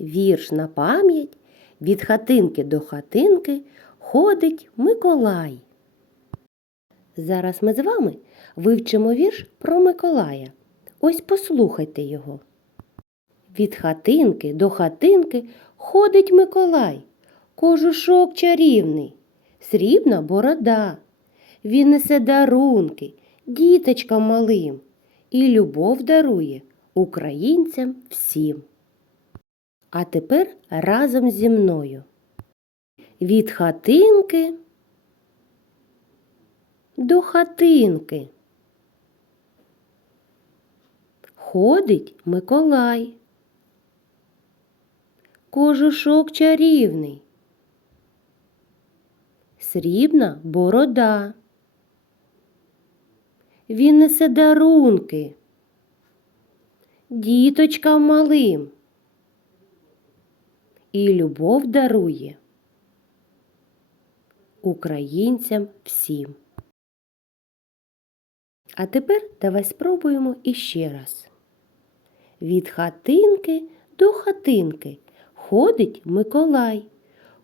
вірш на пам'ять, від хатинки до хатинки ходить Миколай. Зараз ми з вами вивчимо вірш про Миколая. Ось послухайте його. Від хатинки до хатинки ходить Миколай, кожушок чарівний, срібна борода. Він несе дарунки діточкам малим і любов дарує українцям всім. А тепер разом зі мною. Від хатинки до хатинки. Ходить Миколай. Кожушок чарівний. Срібна борода. Він несе дарунки. Діточкам малим. І любов дарує українцям всім. А тепер давай спробуємо іще раз. Від хатинки до хатинки ходить Миколай,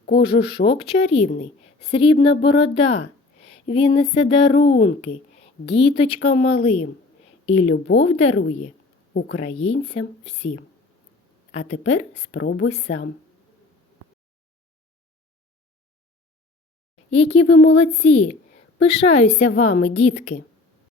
кожушок чарівний, срібна борода. Він несе дарунки діточкам малим і любов дарує українцям всім. А тепер спробуй сам. Які ви молодці! Пишаюся вами, дітки!